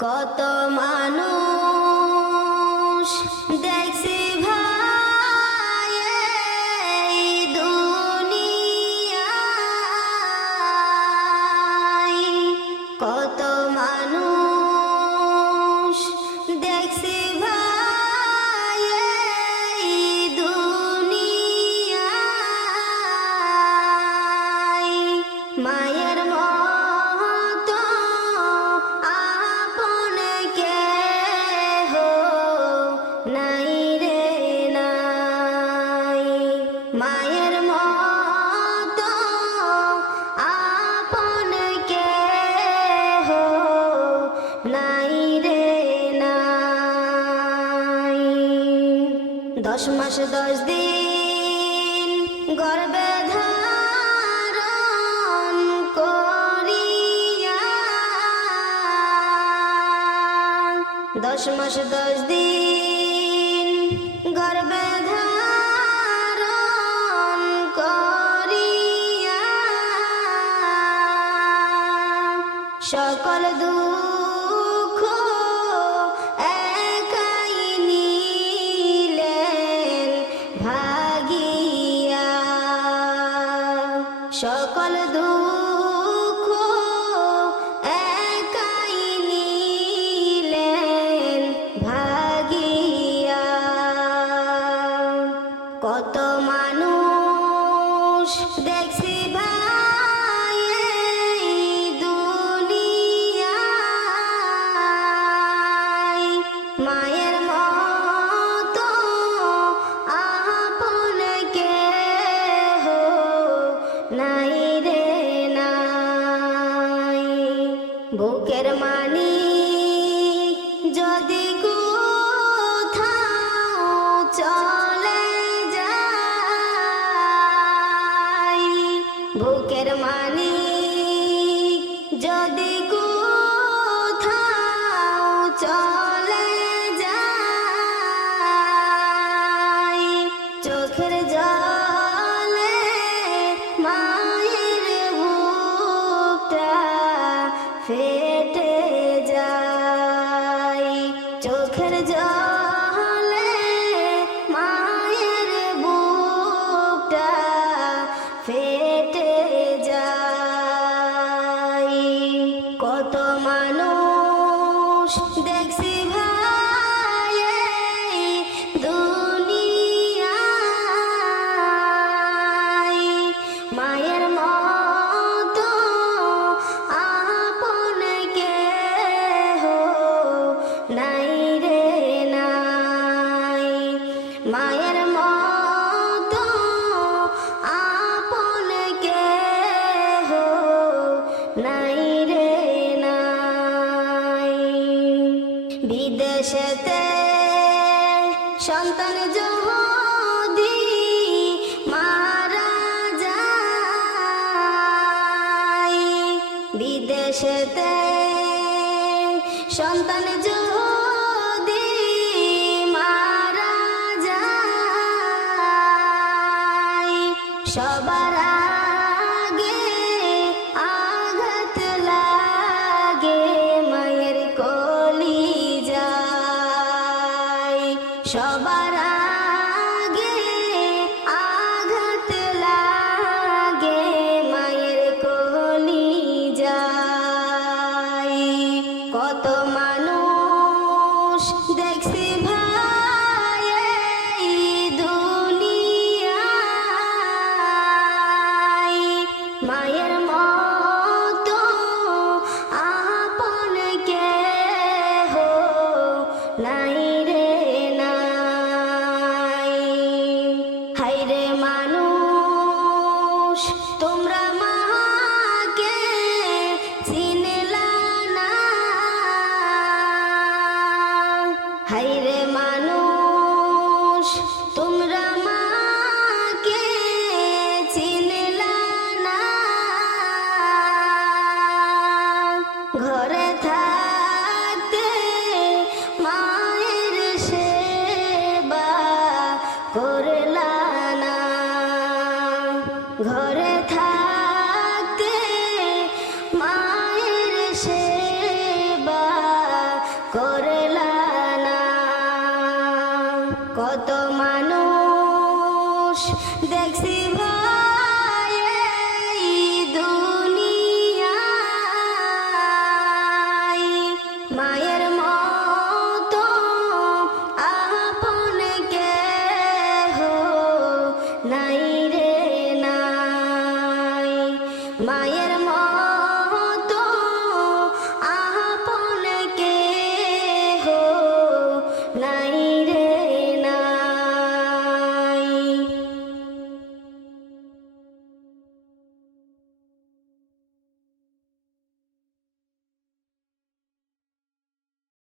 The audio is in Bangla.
কত মানুষ দেখছি ভাই এই দুনিয়ায়, কত মানুষ দেখছি ভাই এই দুনিয়ায়, মায়ের মতো আপন কেহ নাই রে নাই, মায়ের মতো আপন কেহ নাই রে নাই। 10 মাস 10 দিন গর্ভে ধারণ করিয়া, 10 মাস 10 দিন গর্ভে ধারণ করিয়া, সকল দুঃখ একাই নিলেন ভাগিয়া, সকল দুঃখ একাই নিলেন ভাগিয়া। কত মানুষ দেখছি ভাই এই দুনিয়ায়, মায়ের মতো আপন কেহ নাই রে নাই। বুকের মানিক যদি কোথাও চলে যায়, বুকের মানিক যদি কোথাও চলে যায়, চোখের জলে মায়ের বুকটা ফেটে যায়, চোখের জলে মায়ের বুকটা ফেটে যায়। কত মানুষ দেখছি ভাই এই দুনিয়ায়, মায়ের মতো আপন কেহ নাই রে নাই, মায়ের মতো আপন কেহ নাই রে নাই। বিদেশেতে সন্তান যদি মারা যায়, বিদেশেতে সন্তান যদি মারা যায়, সবার আগে আঘাত লাগে মায়ের কলিজায়, সবার আগে আঘাত লাগে মায়ের কলিজায়। কত মানুষ দেখছি ভাই এই দুনিয়ায়, মায়ের মতো আপন কেহ নাই রে নাই। হায়রে মানুষ তোমরা মাকে চিনলা না, হায়রে মানুষ তোমরা মাকে চিনলা না, ঘরে থাকতে মায়ের সেবা করলা না, ঘরে থাকতে মায়ের সেবা মায়ের